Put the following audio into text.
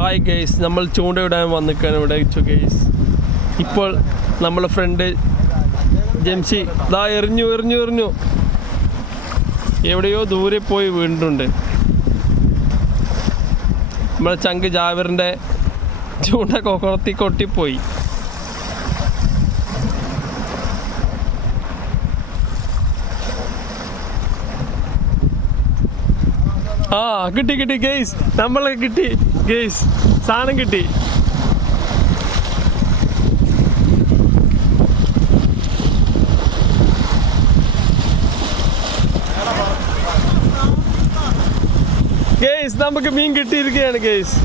Hi guys, നമ്മൾ ചൂണ്ടയിടാൻ വന്നിക്കാണ് ഇവിടെ വെച്ചു ഗെയ്സ്. ഇപ്പോൾ നമ്മളെ ഫ്രണ്ട് ജംഷി ദാ എറിഞ്ഞു എവിടെയോ ദൂരെ പോയി വീണിട്ടുണ്ട്. നമ്മളെ ചങ്ക് ജാവിറിൻ്റെ ചൂണ്ട കൊത്തി കൊട്ടിപ്പോയി. ആ കിട്ടി ഗെയ്സ്, നമ്മളെ കിട്ടി ഗെയ്സ്, സാധനം കിട്ടി. ഗെയ്സ് നമുക്ക് മീൻ കിട്ടിയിരിക്കുകയാണ് ഗെയ്സ്.